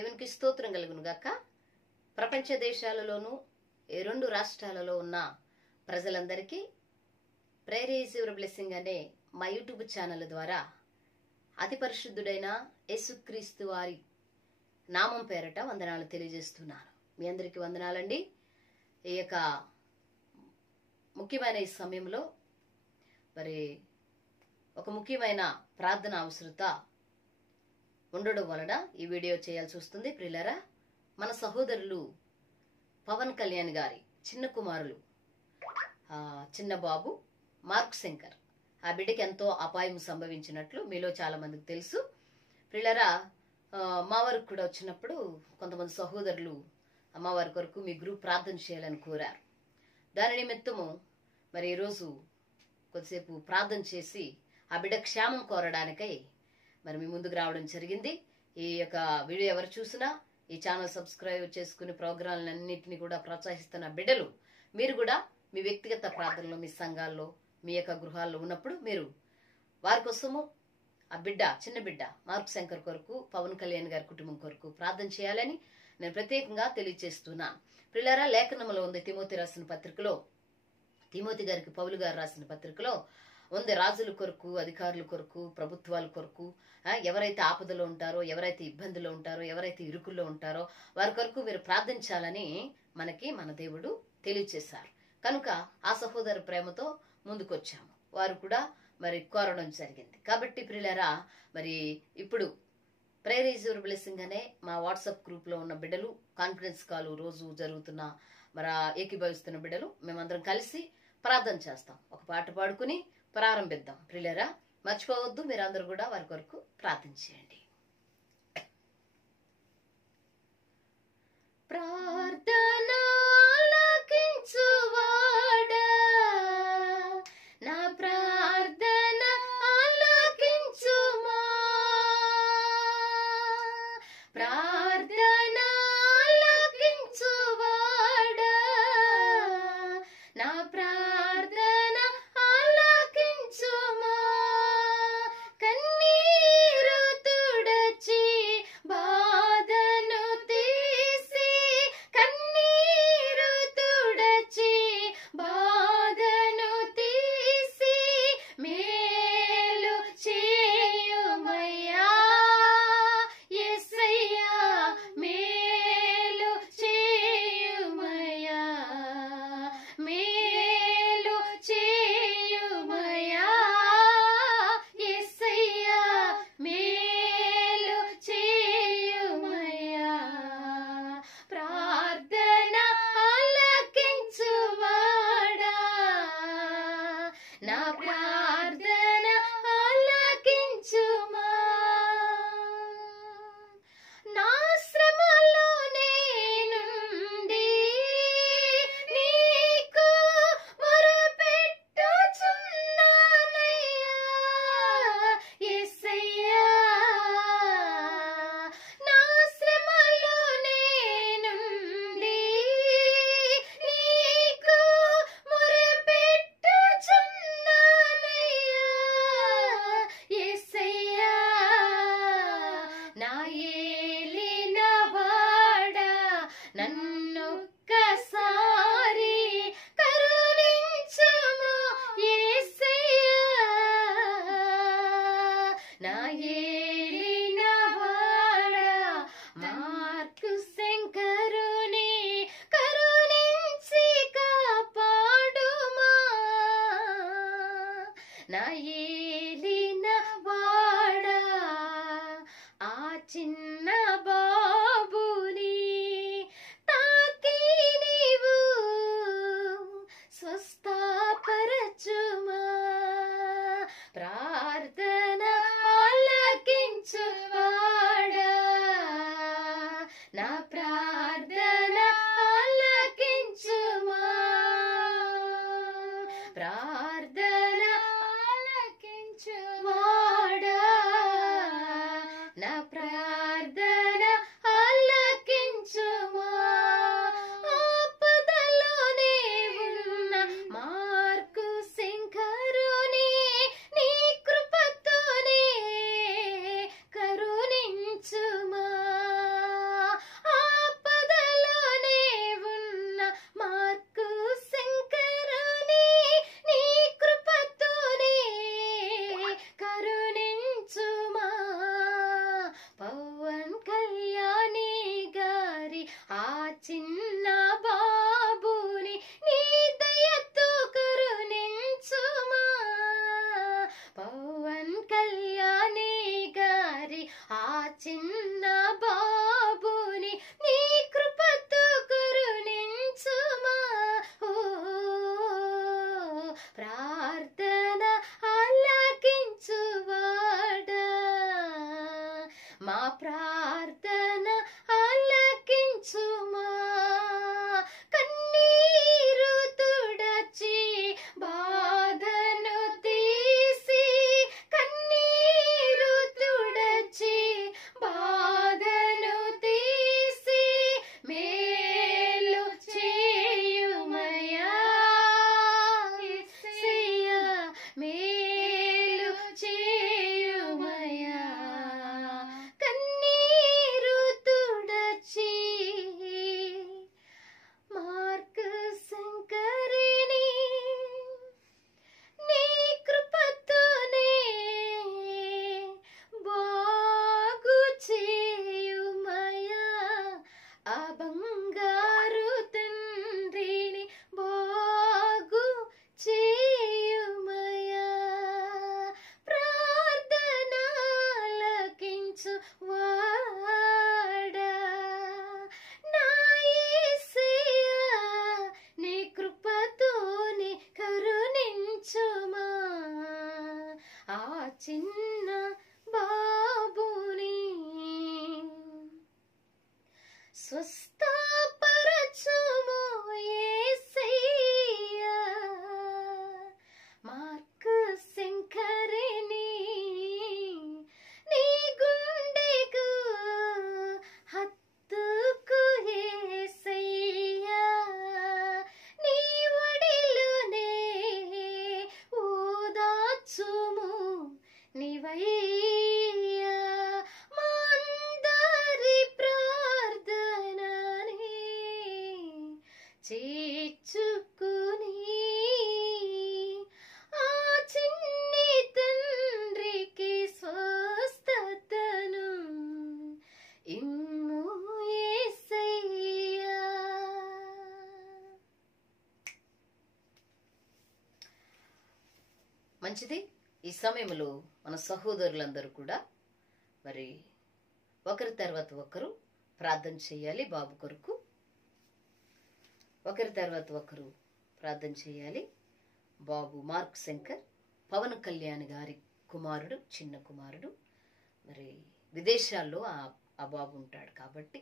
దేవునికి స్తోత్రం కలుగును గాక. ప్రపంచ దేశాలలోనూ 2 రాష్ట్రాలలో ఉన్న ప్రజలందరికీ ప్రేయర్ ఈజ్ యువర్ బ్లెస్సింగ్ అనే మా యూట్యూబ్ ఛానల్ ద్వారా అతి పరిశుద్ధుడైన యేసుక్రీస్తు వారి నామం పేరట వందనాలు తెలియజేస్తున్నాను. మీ అందరికీ వందనాలండి. ఈ యొక్క ముఖ్యమైన ఈ సమయంలో మరి ఒక ముఖ్యమైన ప్రార్థన అవసరత ఉండడం వలన ఈ వీడియో చేయాల్సి వస్తుంది. ప్రియులారా, మన సహోదరులు పవన్ కళ్యాణ్ గారి చిన్న కుమారులు చిన్న బాబు మార్క్ శంకర్, ఆ బిడ్డకి ఎంతో అపాయం సంభవించినట్లు మీలో చాలా మందికి తెలుసు. ప్రియులారా, మా వరకు కూడా వచ్చినప్పుడు కొంతమంది సహోదరులు అమ్మవారి కొరకు మీ గ్రూప్ ప్రార్థన చేయాలని కోరారు. దాని నిమిత్తము మరి ఈరోజు కొద్దిసేపు ప్రార్థన చేసి ఆ బిడ్డ క్షేమం కోరడానికై మరి మీ ముందుకు రావడం జరిగింది. ఈ యొక్క వీడియో ఎవరు చూసినా ఈ ఛానల్ సబ్స్క్రైబ్ చేసుకుని ప్రోగ్రాంలన్నింటినీ కూడా ప్రోత్సహిస్తున్న బిడ్డలు, మీరు కూడా మీ వ్యక్తిగత ప్రార్థనలో, మీ సంఘాల్లో, మీ యొక్క గృహాల్లో ఉన్నప్పుడు మీరు వారి కోసము ఆ బిడ్డ, చిన్న బిడ్డ మార్క్ శంకర్ కొరకు, పవన్ కళ్యాణ్ గారి కుటుంబం కొరకు ప్రార్థన చేయాలని నేను ప్రత్యేకంగా తెలియజేస్తున్నాను. ప్రియులారా, లేఖనంలో ఉంది తిమోతి రాసిన పత్రికలో, తిమోతి గారికి పౌలు గారు రాసిన పత్రికలో ఉంది, రాజుల కొరకు, అధికారుల కొరకు, ప్రభుత్వాల కొరకు, ఎవరైతే ఆపదలో ఉంటారో, ఎవరైతే ఇబ్బందులో ఉంటారో, ఎవరైతే ఇరుకుల్లో ఉంటారో వారి కొరకు మీరు ప్రార్థించాలని మనకి మన దేవుడు తెలియచేశారు. కనుక ఆ సహోదర ప్రేమతో ముందుకొచ్చాము. వారు కూడా మరి కోరడం జరిగింది. కాబట్టి ప్రియులారా, మరి ఇప్పుడు ప్రేయర్ ఈజ్ యువర్ బ్లెస్సింగ్ అనే మా వాట్సాప్ గ్రూప్ లో ఉన్న బిడ్డలు, కాన్ఫరెన్స్ కాల్ రోజు జరుగుతున్న మరి ఏకీభవిస్తున్న బిడ్డలు, మేమందరం కలిసి ప్రార్థన చేస్తాం. ఒక పాట పాడుకుని ప్రారంభిద్దాం. ప్రియులారా, మర్చిపోవద్దు, మీరందరూ కూడా వారి కొరకు ప్రార్థన చేయండి. ప్రార్థన ఆలకించువాడా, నా ప్రార్థన ఆలకించుమా, ప్రార్థన ఆలకించువాడా, నా ప్రార్థన ఆలకించుమా, కన్నీరు తుడచి బాధను తీసి, కన్నీరు తుడచి బాధను తీసి మేలు చేయుమయ్యా యేసయ్యా, మేలు చేయుమయ్యా, మేలు చేయుమయ్యా యేసయ్యా, మేలు చేయుమయ్యా, ప్రార్థన ఆలకించువాడా, నా ప్రార్థన ఆలకించుమా, నా శ్రమలో నేనుండి నీకు మొరపెట్టుచున్నానయ్యా యేసయ్యా, నా శ్రమలో నేనుండి నీకు మొరపెట్టుచున్నానయ్యా యేసయ్యా, నా ఏలినవాడా, నన్నొక్కసారి కరుణించుము యేసయ్యా, నా ఏలినవాడా, మార్కు శంకరుని కరుణించి కాపాడుమా, నా ఏలినవాడా, ఆ చిన్న బాబుని తాకి నీవు స్వస్థపరచుమా, ప్రార్థన ఆలకించువాడా, నా ప్రార్థన ఆలకించుమా, ప్రార్థన ఆలకించువాడా, నా ప్రార్థన ప్రార్థన ఆలకించుమా, కన్నీరు తుడచి బాధను తీసి, కన్నీరు తుడచి బాధను తీసి మేలు చేయుమయా యేసయ్యా, మేలు చేయుమయా, కన్నీరు తుడచి. మార్క్ శంకరిని నీ కృపతోనే బాగు చేయుమయా, ఆ బంగారు తండ్రిని బాగు చేయుమయా, ప్రార్థనలకించు వాడా నా యేసయ్యా, నీ కృపతోని కరుణించుమా, ఆ చిన్న బాబుని స్వస్థపరచుము యేసయ్యా. మార్క్ శంకరిని నీ గుండెకు హత్తుకు యేసయ్యా, నీ ఒడిలోనే ఓదార్చుము నీవయ్యా, మా అందరి ప్రార్థనని చేర్చుకుని ఆ చిన్ని తండ్రికి స్వస్థతను ఇమ్ము యేసయ్యా. మంచిది. ఈ సమయంలో మన సహోదరులందరూ కూడా మరి ఒకరి తర్వాత ఒకరు ప్రార్థన చేయాలి. బాబు కొరకు ఒకరి తర్వాత ఒకరు ప్రార్థన చేయాలి. బాబు మార్క్ శంకర్ పవన్ కళ్యాణ్ గారి కుమారుడు, చిన్న కుమారుడు. మరి విదేశాల్లో ఆ బాబు ఉంటాడు కాబట్టి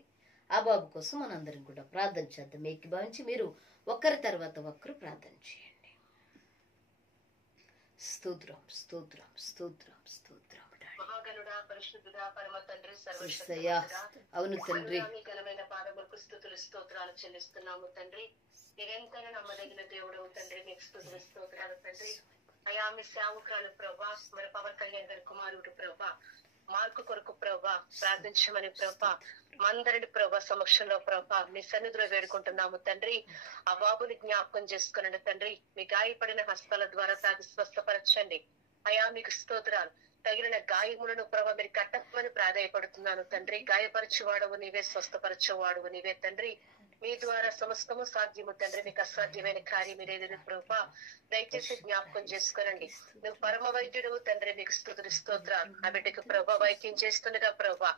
ఆ బాబు కోసం మనందరం కూడా ప్రార్థన చేద్దాం. ఏకీభవించి మీరు ఒకరి తర్వాత ఒకరు ప్రార్థన చేయండి. స్తోత్రం స్తోత్రం స్తోత్రం స్తోత్రం. మహాగణుడా, పరిశుద్ధుడా, పరమ తండ్రి, యేసయ్యా, అవును తండ్రి, ఘనమైన పాదములకు స్తుతులు స్తోత్రాలు చెల్లిస్తున్నాము తండ్రి. నిరంతరం నమ్మదగిన దేవుడు తండ్రి, మీకు స్తుతులు స్తోత్రాలు తండ్రి. అయా మీ సేవకురాలు ప్రభా, మరి పవన్ కళ్యాణ్ గారి కుమారుడు ప్రభా, మార్కు కొరకు ప్రభా ప్రార్థించమని ప్రభా, మందరిని ప్రభా సమక్షంలో ప్రభా మీ సన్నిధిలో వేడుకుంటున్నాము తండ్రి. ఆ బాబుని జ్ఞాపకం చేసుకునండి తండ్రి. మీ గాయపడిన హస్తాల ద్వారా తాకి స్వస్థపరచండి. అయా మీకు స్తోత్రాలు. తగిలిన గాయములను ప్రభా మీరు కట్టమని ప్రాధాయపడుతున్నాను తండ్రి. గాయపరచువాడవు నీవే, స్వస్థపరచువాడవు నీవే తండ్రి. మీ ద్వారా సమస్తము సాధ్యము తండ్రి. మీకు అసాధ్యమైన కార్యం ఏదైనా ప్రభా దయచేసి జ్ఞాపకం చేసుకోనండి. నువ్వు పరమ వైద్యుడు తండ్రి, మీకు స్తుతులు స్తోత్రాలు. ఆ బిడ్డకు ప్రభా వైద్యం చేస్తుండగా ప్రభా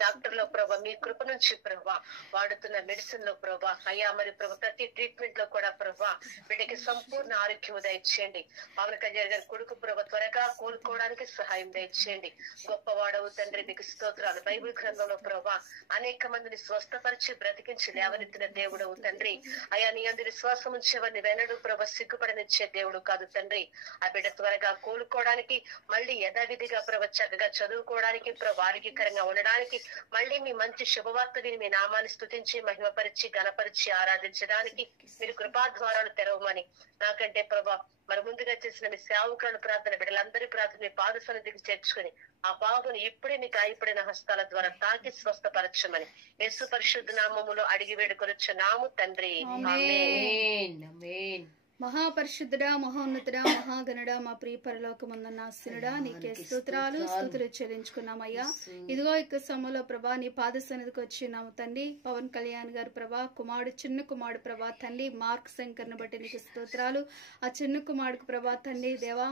డాక్టర్ లో ప్రభా మీ కృప నుంచి ప్రభా వాడుతున్న మెడిసిన్ లో ప్రభా అయ్యా మరి ప్రభా ప్రతి ట్రీట్మెంట్ లో కూడా ప్రభా బిడ్డకి సంపూర్ణ ఆరోగ్యం దయచేయండి. పవన్ కళ్యాణ్ గారి కొడుకు ప్రభా త్వరగా కోలుకోవడానికి సహాయం దయచేయండి. గొప్పవాడవు తండ్రి, మీకు స్తోత్రాలు. బైబిల్ గ్రంథంలో ప్రభా అనేక మందిని స్వస్థపరిచి బ్రతికించి లేవనెత్తిన దేవుడవు తండ్రి. అయా నీ అందు విశ్వాసం ఉంచేవారిని వెనడు ప్రభా సిగ్గుపడనిచ్చే దేవుడు కాదు తండ్రి. ఆ బిడ్డ త్వరగా కోలుకోవడానికి, మళ్ళీ యథావిధిగా ప్రభా చక్కగా చదువుకోవడానికి, ప్రభా ఆరోగ్యకరంగా ఉండడానికి, మళ్ళీ మీ మంచి శుభవార్త విని మీ నామాన్ని స్తుతించి మహిమపరిచి గణపరిచి ఆరాధించడానికి మీరు కృపాద్వారాలు తెరవమని, నాకంటే ప్రభా మరి ముందుగా చేసిన మీ సేవకులను ప్రార్థన బిడ్డలందరి ప్రార్థన మీ పాద సన్నిధికి చేర్చుకుని ఆ బాబుని ఇప్పుడే మీ గాయపడిన హస్తాల ద్వారా తాకి స్వస్థపరచమని యేసు పరిశుద్ధ నామములో అడిగి వేడుకొనుచున్నాము తండ్రి. ఆమేన్ ఆమేన్. మహాపరిశుద్ధుడా, మహోన్నతుడా, మహాగణుడా, మా ప్రియ పరలోకమందున్న ఆశీనుడా, నీకే స్తోత్రాలు స్తుతులు చెల్లించుకున్నామయ్యా. ఇదిగో ఇక సమయంలో ప్రభా నీ పాద సన్నిధికి వచ్చినాము తండ్రి. పవన్ కళ్యాణ్ గారు ప్రభా కుమారుడు, చిన్న కుమారుడు ప్రభా తండ్రి మార్క్ శంకర్ను బట్టి నీకు స్తోత్రాలు. ఆ చిన్న కుమారుడికి ప్రభా తండ్రి దేవా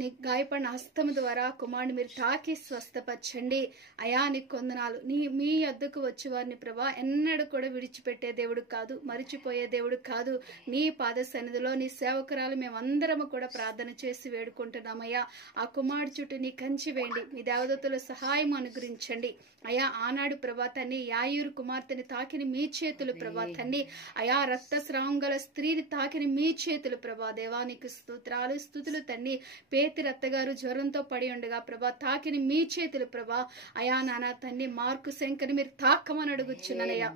నీ గాయపడిన హస్తము ద్వారా కుమారుడిని మీరు తాకి స్వస్థపరచండి అయా. నీకు కొందనాలు. మీ యొద్దకు వచ్చి వారిని ప్రభా ఎన్నడూ కూడా విడిచిపెట్టే దేవుడు కాదు, మరిచిపోయే దేవుడు కాదు. నీ పాద సన్నిధిలో సమయంలో నీ సేవకురాలు మేమందరము కూడా ప్రార్థన చేసి వేడుకుంటున్నామయ్యా. ఆ కుమారుడు చుట్టూ నీ కంచి వేయండి, మీ దేవదత్తుల సహాయం అనుగ్రహించండి అయ్యా. ఆనాడు ప్రభా తండ్రి యాయూరు కుమార్తెని తాకిని మీ చేతులు ప్రభా తండ్రి అయా. రక్తస్రావం గల స్త్రీని తాకిని మీ చేతులు ప్రభా దేవానికి స్తోత్రాలు స్తుతులు తండ్రి. పేతురు అత్తగారు జ్వరంతో పడి ఉండగా ప్రభా తాకిని మీ చేతులు ప్రభా అయా. నానా తండ్రి మార్కు శంకర్ని మీరు తాకమని అడుగుచున్నానయ్యా.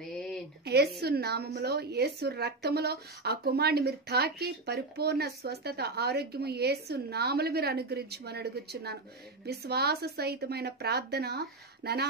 యేసు నామములో యేసు రక్తములో ఆ కుమారుని మీరు తాకి పరిపూర్ణ స్వస్థత ఆరోగ్యము యేసు నామములు మీరు అనుగ్రహించమని అడుగుచున్నాను. విశ్వాస సహితమైన ప్రార్థన నానా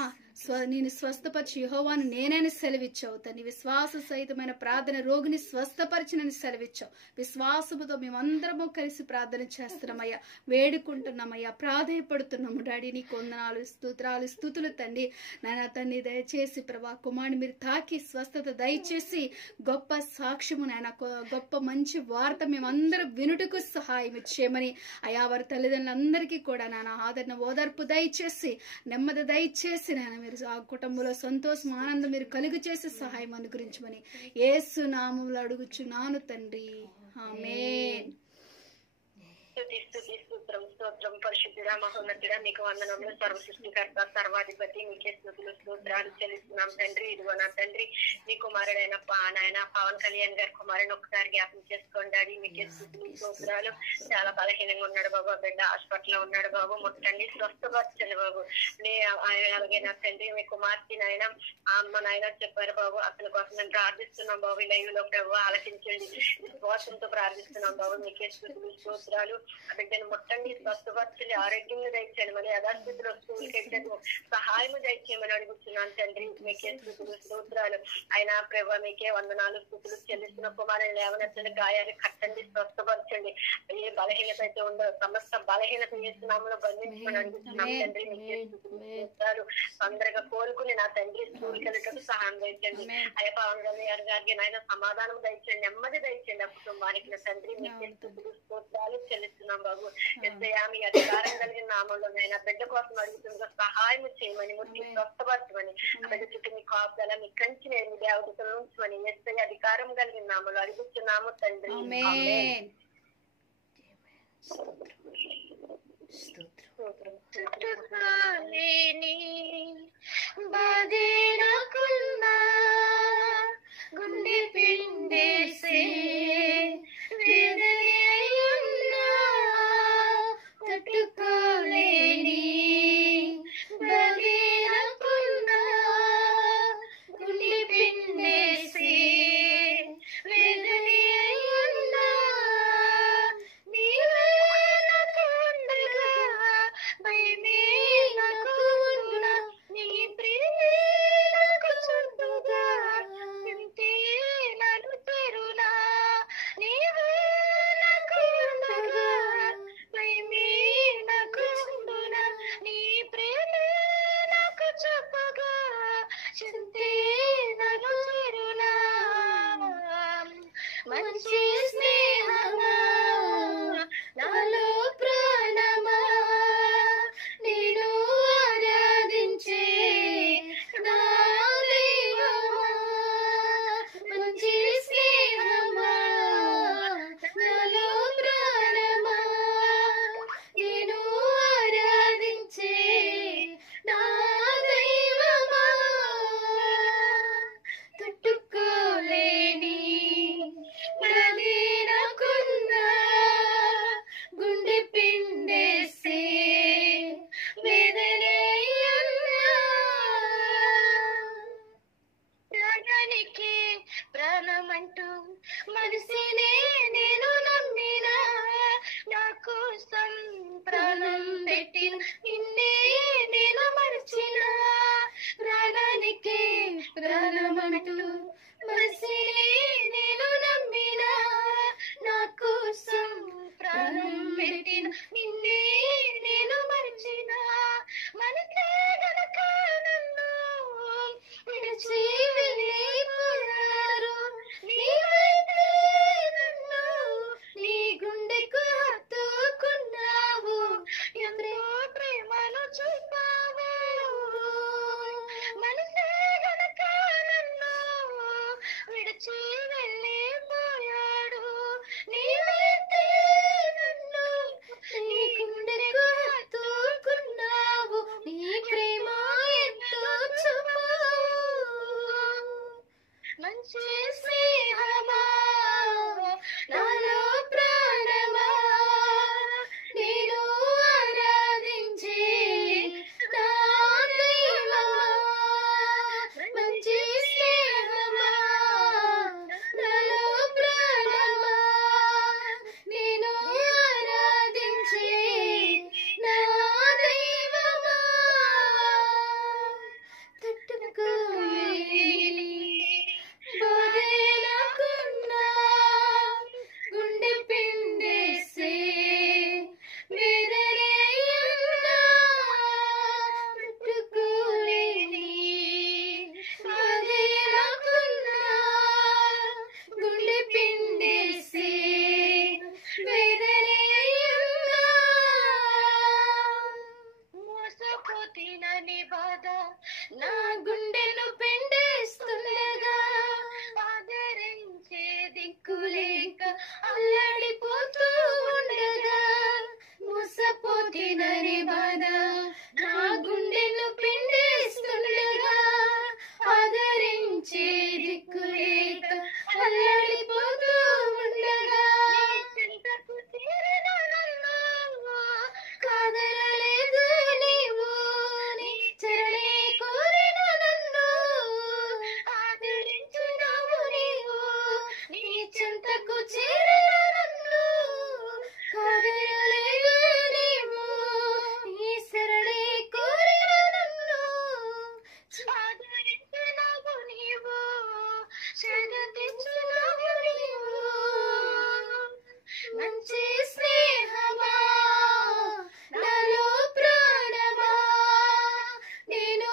నేను స్వస్థపరిచి యెహోవాను నేనని సెలవిచ్చావు తండ్రి. విశ్వాస సహితమైన ప్రార్థన రోగిని స్వస్థపరిచినని సెలవిచ్చావు. విశ్వాసముతో మేమందరము కలిసి ప్రార్థన చేస్తున్నామయ్యా, వేడుకుంటున్నామయ్యా, ప్రాధేయపడుతున్నాము డాడీ. నీకు వందనాలు స్తోత్రాలు స్తుతులు తండ్రి. నాయనా తండ్రి దయచేసి ప్రభా కుమారుని మీరు తాకి స్వస్థత దయచేసి గొప్ప సాక్ష్యము నాయన గొప్ప మంచి వార్త మేమందరం వినుటకు సహాయం ఇచ్చేయమని అయా. వారి తల్లిదండ్రులందరికీ కూడా నాన్న ఆదరణ ఓదార్పు దయచేసి నెమ్మది దయచేసి నాయన మీరు ఆ కుటుంబంలో సంతోషం ఆనందం మీరు కలుగు చేసి సహాయం అనుగ్రహించమని యేసు నామములో అడుగుచున్నాను తండ్రి. ఆమేన్. స్తోత్రం పరిశుద్ధుడా మహోన్నతుడా మీకు వందనములు. సర్వ సృష్టికర్త సర్వాధిపతి మీకే స్తుతులు స్తోత్రాలు చెల్లిస్తున్నాం తండ్రి. ఇదిగో నా తండ్రి మీ కుమారుడైన నాయన పవన్ కళ్యాణ్ గారి కుమారుని ఒకసారి జ్ఞాపకం చేసుకోండి. మీకే స్తుతులు స్తోత్రాలు. చాలా బలహీనంగా ఉన్నాడు బాబు, బిడ్డ హాస్పిటల్ లో ఉన్నాడు బాబు, ముట్టండి స్వస్థపరచండి బాబు. అలాగే నా తండ్రి మీ కుమార్తె నాయన అమ్మ నాయన చెప్పారు బాబు, అతని కోసం మేము ప్రార్థిస్తున్నాం బాబు. లైవ్ లో ప్రభు ఆలకించండి, విశ్వాసంతో ప్రార్థిస్తున్నాం బాబు. మీకే స్తుతులు స్తోత్రాలు. ఆ బిడ్డను ముట్టండి స్వస్థపరచండి, ఆరోగ్యంగా దయచేయండి. మళ్ళీ యథాస్థితిలో స్కూల్కి వెళ్ళేందుకు సహాయం దయచేయమని అడుగుతున్నాను తండ్రి. మీకే స్తుతులు స్తోత్రాలు. అయినా ప్రభు మీకే వందనాలు స్తుతులు చెల్లిస్తున్న కుమారుని లేవనెత్తండి, గాయాలు కట్టండి, స్వస్థపరచండి. ఏ బలహీనత అయితే ఉందో సమస్త బలహీనత చేస్తున్నామో బంధించమని అడుగుతున్నాం తండ్రి. మీకే స్తుతులు స్తోత్రాలు. తొందరగా కోలుకుని నా తండ్రి స్కూల్కి వెళ్ళటకు సహాయం దయచేయండి. అయ్యా పవన్ కళ్యాణ్ గారికి నాయన సమాధానం దయచేయండి, నెమ్మది దయచేయండి ఆ కుటుంబానికి. నా తండ్రి మీకే స్తుతులు స్తోత్రాలు చెల్లిస్తున్నాం బాబు. ఎస్ఐయా మీ అధికారం కలిగిన నామంలో నైనా బిడ్డ కోసం అడుగుతుందో సహాయం చేయమని, ముట్టి స్వస్థపరచమని, ఆ బిడ్డ చుట్టూ మీ కాపుదల మీ కంచి మీ దేవతలు ఉంచమని ఎస్ఐ అధికారం కలిగిన నామంలో అడుగుతున్నాము తండ్రి. ఆమేన్. గుండె పిండేసే తట్టుకోలేని బదిలకున్నా గుండె పిండేసి వేదనే అయ్యున్నా నీవే నాకు ఉండగా భయమే నాకు ఉండునా నీ ప్రేమే నాకు చుట్టూగా ఇంతే నన్ను తెరునా నీవే నాకు ఉండగా భయమే నాకు ఉండునా నీ ప్రేమే నాకు చెప్పగా చింతే నన్ను తెరునా మంచి స్నేహమా నాలో ప్రాణమా నేను ఆరాధించే నా దైవమా మంచి స్నేహమా నాలో ప్రాణమా నేను ఆరాధించే నా దైవమా తట్టుకోలేని బలహీనకున్నా గుండె పిండేసే వేదనే అన్నా ప్రాణానికి ప్రాణమంటూ మనసినే నేను నమ్మినా నా కోసం ప్రాణం పెట్టి నిన్నే నేను మరచిన ప్రాణానికి ప్రాణమంటూ మనసినే నేను నమ్మినా నా కోసం ప్రాణం పెట్టిన నిన్నే నేను మరచిన మనసే గనక నన్ను విడిచి వెళ్ళిపోయారు నీవైతే నన్ను నీ గుండెకు హత్తుకున్నావు ఎంతో ప్రేమను చూపావు మనసే గనక నన్ను విడిచి వెళ్ళిపోయాడు నీవైతే తీరనని బాధ నా గుండెను పిండేస్తుండగా ఆదరించే దిక్కులేక అల్లడిపోతూ ఉండగా చింతకు తీరిన నన్ను కాదనలేదు నీవు నీ చరణే కోరిన నన్ను ఆదరించున్నావు నీవు నీ చింతకు చేరిన నన్ను కాదనలేదు నీవు నీ శరణే కోరిన నన్ను ఆదరించున్నావు నీవు శరణించున్నావు నీవు మంచి స్నేహమా నాలో ప్రాణమా నేను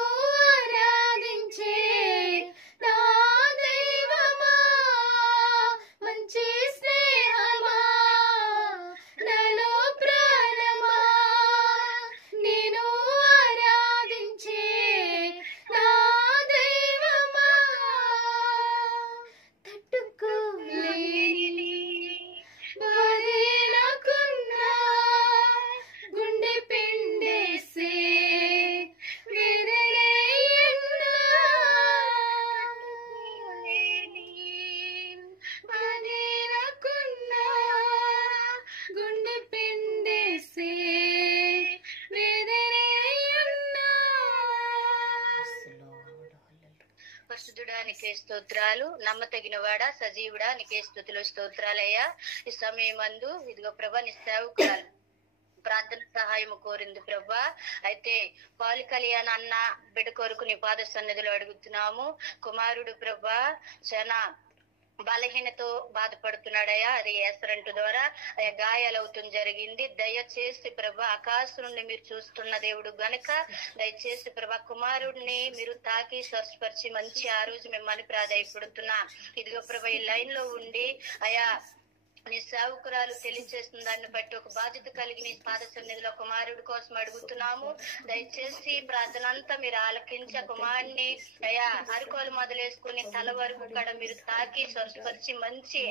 ఆరాధించే నా దైవమా మంచి స్నేహమా నాలో ప్రాణమా నేను ఆరాధించే నా దైవమా తట్టుకోలేని బాధే నాకున్నా గుండె పిండేసే వేదనే ఎన్నా బాధే నాకున్నా గుండె పిండేసే వేదనే ఎన్నా పరిశుద్ధుడా నీకే స్తోత్రాలు, నమ్మతగిన వాడా సజీవుడా నీకే స్తుతులు స్తోత్రాలయ్యా. ఈ సమయమందు ఇదిగో ప్రభా నీ సేవకురాలు ప్రార్థన సహాయం కోరింది ప్రభా. అయితే పాలు కళ్యాణ అన్న బిడ్డ కొరకు నీ పాద సన్నిధిలో అడుగుతున్నాము. కుమారుడు ప్రభా చాలా బలహీనతో బాధపడుతున్నాడయ్యా. అది యాక్సిడెంట్ ద్వారా గాయాలవుతం జరిగింది. దయచేసి ప్రభా ఆకాశం నుండి మీరు చూస్తున్న దేవుడు గనక దయచేసి ప్రభా కుమారుడిని మీరు తాకి స్వస్పరిచి మంచి ఆ రోజు మిమ్మల్ని ప్రాధాయపడుతున్నా. ఇదిగో ప్రభా ఈ లైన్ లో ఉండి అయా నీ సేవకురాలు తెలియచేస్తున్న దాన్ని బట్టి ఒక బాధ్యత కలిగి నీ పాద సన్నిధిలో కుమారుడి కోసం అడుగుతున్నాము. దయచేసి ప్రార్థన అంతా మీరు ఆలకించి ఆ కుమారుడిని అయా అరుకోలు మొదలేసుకుని తల వరకు కూడా మీరు తాకి స్వస్పరిచి మంచి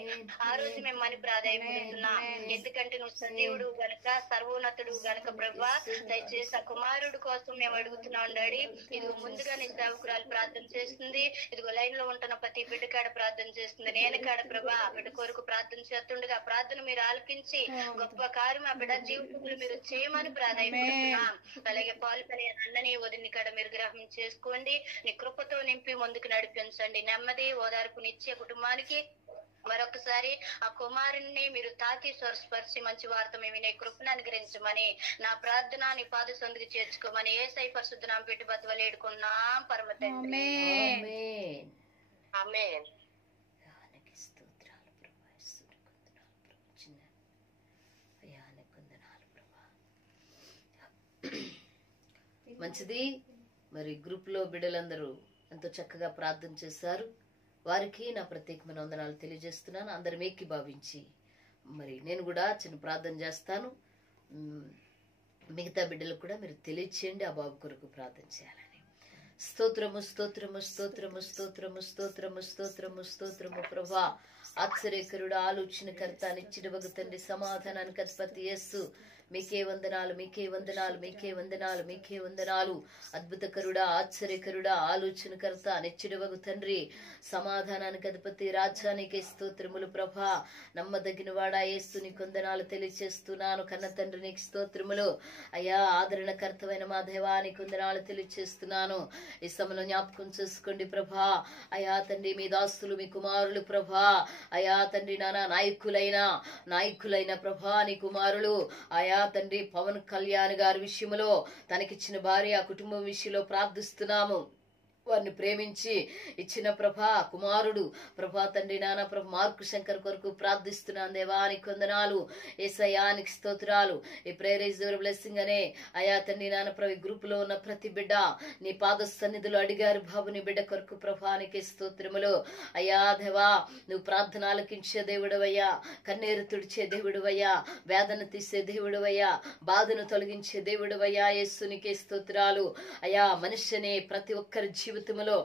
ఆ రోజు మేము మని ప్రాధాయపడుతున్నా. ఎందుకంటే నువ్వు సజీవుడు గనక సర్వోన్నతుడు గనక ప్రభా దయచేసి ఆ కుమారుడు కోసం మేము అడుగుతున్నాం డాడీ. ఇదిగో ముందుగా నీ సేవకురాలు ప్రార్థన చేస్తుంది. ఇదిగో లైన్ లో ఉంటున్న ప్రతి బిడ్డ కాడ ప్రార్థన చేస్తుంది. నేను కాడ ప్రభా బిడ్డ కొరకు ప్రార్థన చేస్తుండగా ప్రార్థన మీరు ఆలకించి గొప్ప కార్యం ఆ బిడ్డ జీవితంలో మీరు చేయమని ప్రాధాయపడుతున్నాం. అలాగే పాలు కలిగిన అన్నని వదిని కాడ మీరు గ్రహం చేసుకోండి. నీ కృపతో నింపి ముందుకు నడిపించండి. నెమ్మది ఓదార్పునిచ్చే కుటుంబానికి మరొకసారి ఆ కుమారుణ్ణి మీరు తాకి స్వరస్పరిచి మంచి వార్త మేము వినే కృపను అనుగ్రహించమని నా ప్రార్థన నీ పాద సంధికి చేర్చుకోమని యేసయ్య పరిశుద్ధ నామమున పెట్టి బతిమలాడి వేడుకున్నాం పరమ తండ్రి. ఆమేన్. ఆమేన్. యానికి స్తోత్రాలు ప్రభా. యేసుని వందనాలు ప్రభా. చిన్న యానికి వందనాలు ప్రభా. మంచిది. మరి గ్రూప్ లో బిడ్డలందరూ ఎంతో చక్కగా ప్రార్థన చేశారు. వారికి నా ప్రత్యేకమైన వందనాలు తెలియజేస్తున్నాను. అందరి మేకి భావించి మరి నేను కూడా చిన్న ప్రార్థన చేస్తాను. మిగతా బిడ్డలకు కూడా మీరు తెలియచేయండి ఆ బాబు కొరకు ప్రార్థన చేయాలని. స్తోత్రము స్తోత్రము స్తోత్రము స్తోత్రము స్తోత్రము స్తోత్రము స్తోత్రము ప్రభా. ఆశ్చర్యకరుడు ఆలోచనకర్త నిత్యుడవగు తండ్రి సమాధానానికి అధిపతి యేసు మీకే వందనాలు మీకే వందనాలు మీకే వందనాలు మీకే వందనాలు. అద్భుతకరుడా ఆశ్చర్యకరుడా ఆలోచనకర్త నిత్యుడవగు తండ్రి సమాధానానికి అధిపతి రాజ్యానికి స్తోత్రములు ప్రభా. నమ్మదగిన వాడా యేసు నీకు వందనాలు తెలియచేస్తున్నాను. కన్న తండ్రి నీకు స్తోత్రములు అయ్యా. ఆదరణకర్తమైన మా దేవానికి వందనాలు తెలియచేస్తున్నాను. ఈ సమయంలో జ్ఞాపకం చేసుకోండి ప్రభా. అయా తండ్రి మీ దాస్తులు మీ కుమారులు ప్రభా. అయా తండ్రి నానా నాయకులైన ప్రభా నీ కుమారులు అయా తండ్రి పవన్ కళ్యాణ్ గారి విషయంలో తనకిచ్చిన భార్య కుటుంబం విషయంలో ప్రార్థిస్తున్నాము. వారిని ప్రేమించి ఇచ్చిన ప్రభా కుమారుడు ప్రభా తండ్రి నాన్న ప్రభు మార్కు శంకర్ కొరకు ప్రార్థిస్తున్నాను. దేవానికి వందనాలు యేసయ్యానికి స్తోత్రాలు. ఈ ప్రేయర్ ఇస్ యువర్ బ్లెస్సింగ్ అనే అయా తండ్రి నాన్న ప్రభు గ్రూప్ లో ఉన్న ప్రతి బిడ్డ నీ పాద సన్నిధిలో అడిగారు బాబు నీ బిడ్డ కొరకు ప్రభానికి స్తోత్రములు అయ్యా. దేవా నువ్వు ప్రార్థన ఆలకించే దేవుడవయ్యా, కన్నీరు తుడిచే దేవుడవయ్యా, వేదన తీసే దేవుడవయ్యా, బాధను తొలగించే దేవుడవయ్యా. యేసునికే స్తోత్రాలు అయ్యా. మనుష్యనే ప్రతి ఒక్కరి జీవితం జీవితంలో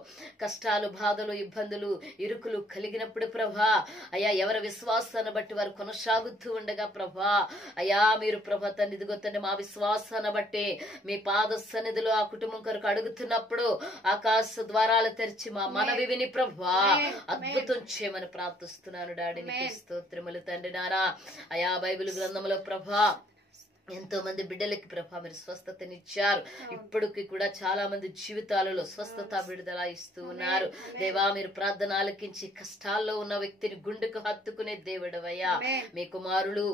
కష్టాలు, బాధలు, ఇబ్బందులు, ఇరుకులు కలిగినప్పుడు ప్రభా అయ్యా ఎవరి విశ్వాసాన్ని బట్టి వారు కొనసాగుతూ ఉండగా ప్రభా అయ్యా మీరు ప్రభా తండ్రి ఇదిగో తండ్రి మా విశ్వాసాన్ని బట్టి మీ పాద సన్నిధిలో ఆ కుటుంబం కొరకు అడుగుతున్నప్పుడు ఆకాశ ద్వారాలు తెరిచి మా మనవి విని ప్రభా అద్భుతం చేయమని ప్రార్థిస్తున్నాను డాడీ. నీకు స్తోత్రములు తండ్రి నానా. అయా బైబిల్ గ్రంథంలో ప్రభా ఎంతో మంది బిడ్డలకి ప్రభా మీరు స్వస్థతనిచ్చారు. ఇప్పటికి కూడా చాలా మంది జీవితాలలో స్వస్థత విడుదల ఇస్తూ ఉన్నారు. దేవా మీరు ప్రార్థన ఆలకించి కష్టాల్లో ఉన్న వ్యక్తిని గుండెకు హత్తుకునే దేవుడవయ్యా. మీ కుమారులు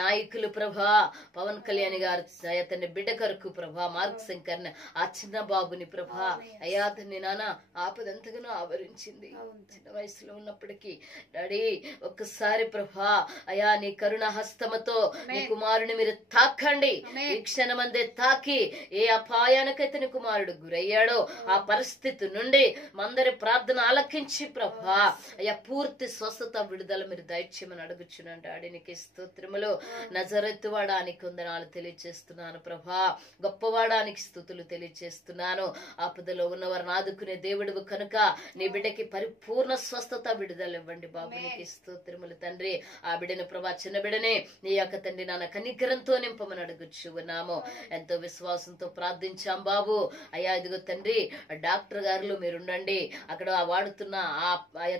నాయకులు ప్రభా పవన్ కళ్యాణ్ గారు అతన్ని బిడ్డ కొరకు ప్రభా మార్క్ శంకర్ ఆ చిన్న బాబుని ప్రభా అయ్యా అతన్ని నాన్న ఆపదంతగానో ఆవరించింది. చిన్న వయసులో ఉన్నప్పటికీ డాడీ ఒక్కసారి ప్రభా అయా నీ కరుణ హస్తమతో నీ కుమారుని మీరు తాకండి. ఈ క్షణమందే తాకి ఏ అపాయానికైతే నీ కుమారుడు గురయ్యాడో ఆ పరిస్థితి నుండి మందరి ప్రార్థన ఆలకించి ప్రభా అయ్యా పూర్తి స్వస్థత విడుదల మీరు దయచేయమని అడుగుచున్నాను డాడీ. నీకు స్తోత్రములు. నజరెత్తు వాడానికి వందనాలు తెలియజేస్తున్నాను ప్రభా. గొప్పవాడానికి స్తుతులు తెలియజేస్తున్నాను. ఆపదలో ఉన్నవారిని ఆదుకునే దేవుడు కనుక నీ బిడ్డకి పరిపూర్ణ స్వస్థత విడుదల ఇవ్వండి బాబు. నీకు స్తోత్రములు తండ్రి. ఆ బిడ్డను ప్రభా చిన్న బిడ్డనే నీ యొక్క తండ్రి నాన్న కనికరంతో నింపమని అడుగుచు ఉన్నాము. ఎంతో విశ్వాసంతో ప్రార్థించాం బాబు. అయ్యా ఇదిగో తండ్రి డాక్టర్ గారులు మీరుండండి. అక్కడ వాడుతున్న ఆ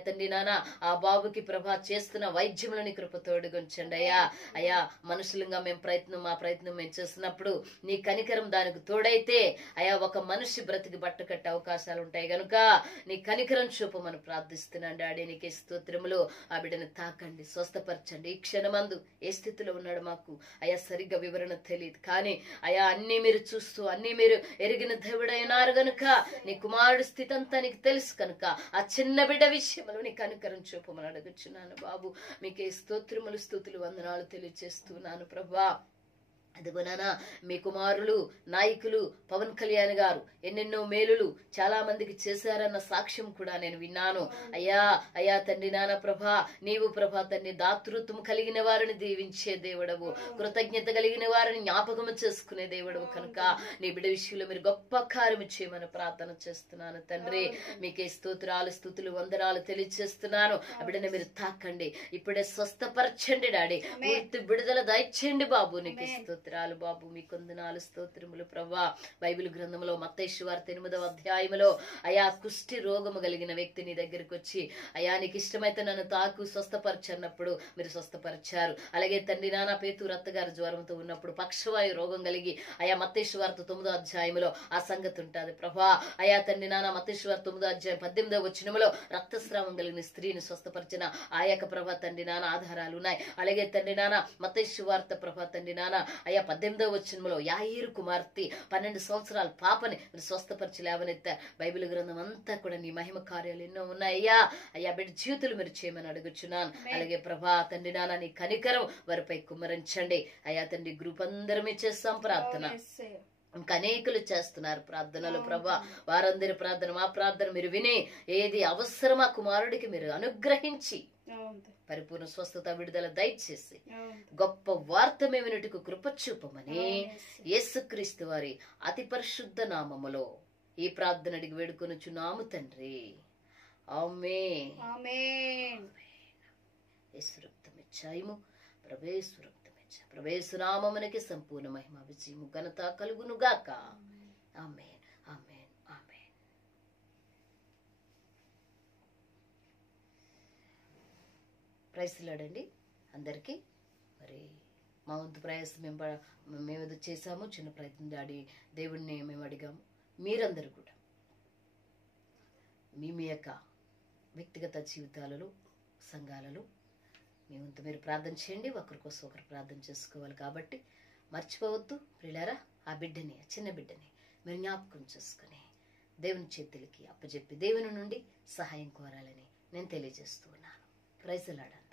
తండ్రి నాన్న ఆ బాబుకి ప్రభా చేస్తున్న వైద్యములని కృపతోడుగుంచండి అయ్యా. అయ్యా మనుషులుగా మేము మా ప్రయత్నం మేము చేస్తున్నప్పుడు నీ కనికరం దానికి తోడైతే అయ్యా ఒక మనిషి బ్రతికి బట్ట కట్టే అవకాశాలు ఉంటాయి గనుక నీ కనికరం చూపమని ప్రార్థిస్తున్నాను డాడీ. నీకే స్తోత్రములు. ఆ బిడ్డను తాకండి, స్వస్థపరచండి. ఈ క్షణమందు ఏ స్థితిలో ఉన్నాడు మాకు అయ్యా సరిగ్గా వివరణ తెలియదు, కానీ అయ్యా అన్ని మీరు చూస్తూ అన్ని మీరు ఎరిగిన దేవుడైనారు గనుక నీ కుమారుడు స్థితి అంతా నీకు తెలుసు కనుక ఆ చిన్న బిడ్డ విషయంలో నీ కనికరం చూపమని అడుగుచున్నాను బాబు. మీకే స్తోత్రములు స్తుతులు వందనాలు తెలియజేస్తున్నాను ప్రభా. అదిగోనానా మీ కుమారులు నాయకులు పవన్ కళ్యాణ్ గారు ఎన్నెన్నో మేలులు చాలా మందికి చేశారన్న సాక్ష్యం కూడా నేను విన్నాను. అయ్యా అయ్యా తండ్రి నాన్న ప్రభా నీవు ప్రభా తండ్రి దాతృత్వం కలిగిన వారిని దీవించే దేవుడవు, కృతజ్ఞత కలిగిన వారిని జ్ఞాపకం చేసుకునే దేవుడవు కనుక నీ బిడ్డ విషయంలో మీరు గొప్ప కార్యము చేయమని ప్రార్థన చేస్తున్నాను తండ్రి. మీకే స్తోత్రాలు స్తుతులు వందనాలు తెలియజేస్తున్నాను. ఆ బిడ్డని మీరు తాకండి, ఇప్పుడే స్వస్థపరచండి డాడీ. పూర్తి విడుదల దయచేయండి బాబు. నీకు స్తోత్రాలు బాబు. మీ కొందనాలు స్తోత్రములు ప్రభా. బైబిల్ గ్రంథంలో మత్తయి సువార్త 8వ అధ్యాయములో అయా కుష్టి రోగము కలిగిన వ్యక్తి నీ దగ్గరికి వచ్చి అయా నీకు ఇష్టమైతే నన్ను తాకు స్వస్థపరచన్నప్పుడు మీరు స్వస్థపరిచారు. అలాగే తండ్రి నాన్న పేతురు అత్తగారు జ్వరంతో ఉన్నప్పుడు పక్షవాయు రోగం కలిగి అయా మత్తయి సువార్త 9వ అధ్యాయములో ఆ సంగతి ఉంటుంది ప్రభా. అయా తండ్రి నాన్న మత్తయి సువార్త 9వ అధ్యాయం 18వ వచనములో రక్తస్రావం కలిగిన స్త్రీని స్వస్థపరిచిన ఆ యొక్క ప్రభా తండ్రి నాన్న ఆధారాలు ఉన్నాయి. అలాగే తండ్రి నాన్న మత్తయి సువార్త ప్రభా తండ్రి నాన్న అయా 18వ వచనములో యాయీరు కుమార్తె 12 సంవత్సరాల పాపని మీరు స్వస్థపరిచి లేవనెత్తా. బైబిల్ గ్రంథం అంతా కూడా నీ మహిమ కార్యాలు ఎన్నో ఉన్నాయ్యా. అయ్యా బిడ్డ జీవితాలు మీరు చేయమని అడుగుచున్నాను. అలాగే ప్రభా తండ్రి నాన్న నీ కనికరం వారిపై కుమ్మరించండి. అయ్యా తండ్రి గ్రూప్ అందరం చేస్తాం ప్రార్థన. ఇంకా అనేకులు చేస్తున్నారు ప్రార్థనలు ప్రభా. వారందరి ప్రార్థన మా ప్రార్థన మీరు విని ఏది అవసరమా కుమారుడికి మీరు అనుగ్రహించి పరిపూర్ణ స్వస్థత విడుదల దయచేసి గొప్ప వార్త వినుటకు కృప చూపమని యేసుక్రీస్తు వారి అతి పరిశుద్ధ నామములో ఈ ప్రార్థన అడిగి వేడుకొనుచున్నాము తండ్రి. ఆమేన్. యేసు రక్తమిచ్చాయము ప్రభేసు రక్తమిచ్చా ప్రభేసు నామమునకి సంపూర్ణ మహిమ విజయము ఘనత కలుగును గాక. ఆమేన్ ఆమేన్ ఆమేన్. ప్రైస్లాడండి అందరికీ. మరి మా వంతు ప్రయాసం మేము ఏదో చేసాము, చిన్న ప్రయత్నం డాడీ దేవుడిని మేము అడిగాము. మీరందరూ కూడా మీ యొక్క వ్యక్తిగత జీవితాలలో సంఘాలలో మీ వంతు మీరు ప్రార్థన చేయండి. ఒకరి కోసం ఒకరు ప్రార్థన చేసుకోవాలి కాబట్టి మర్చిపోవద్దు ప్రియులారా. ఆ బిడ్డని చిన్న బిడ్డని మీరు జ్ఞాపకం చేసుకుని దేవుని చేతులకి అప్పచెప్పి దేవుని నుండి సహాయం కోరాలని నేను తెలియజేస్తూ ఉన్నాను. Praise the lord.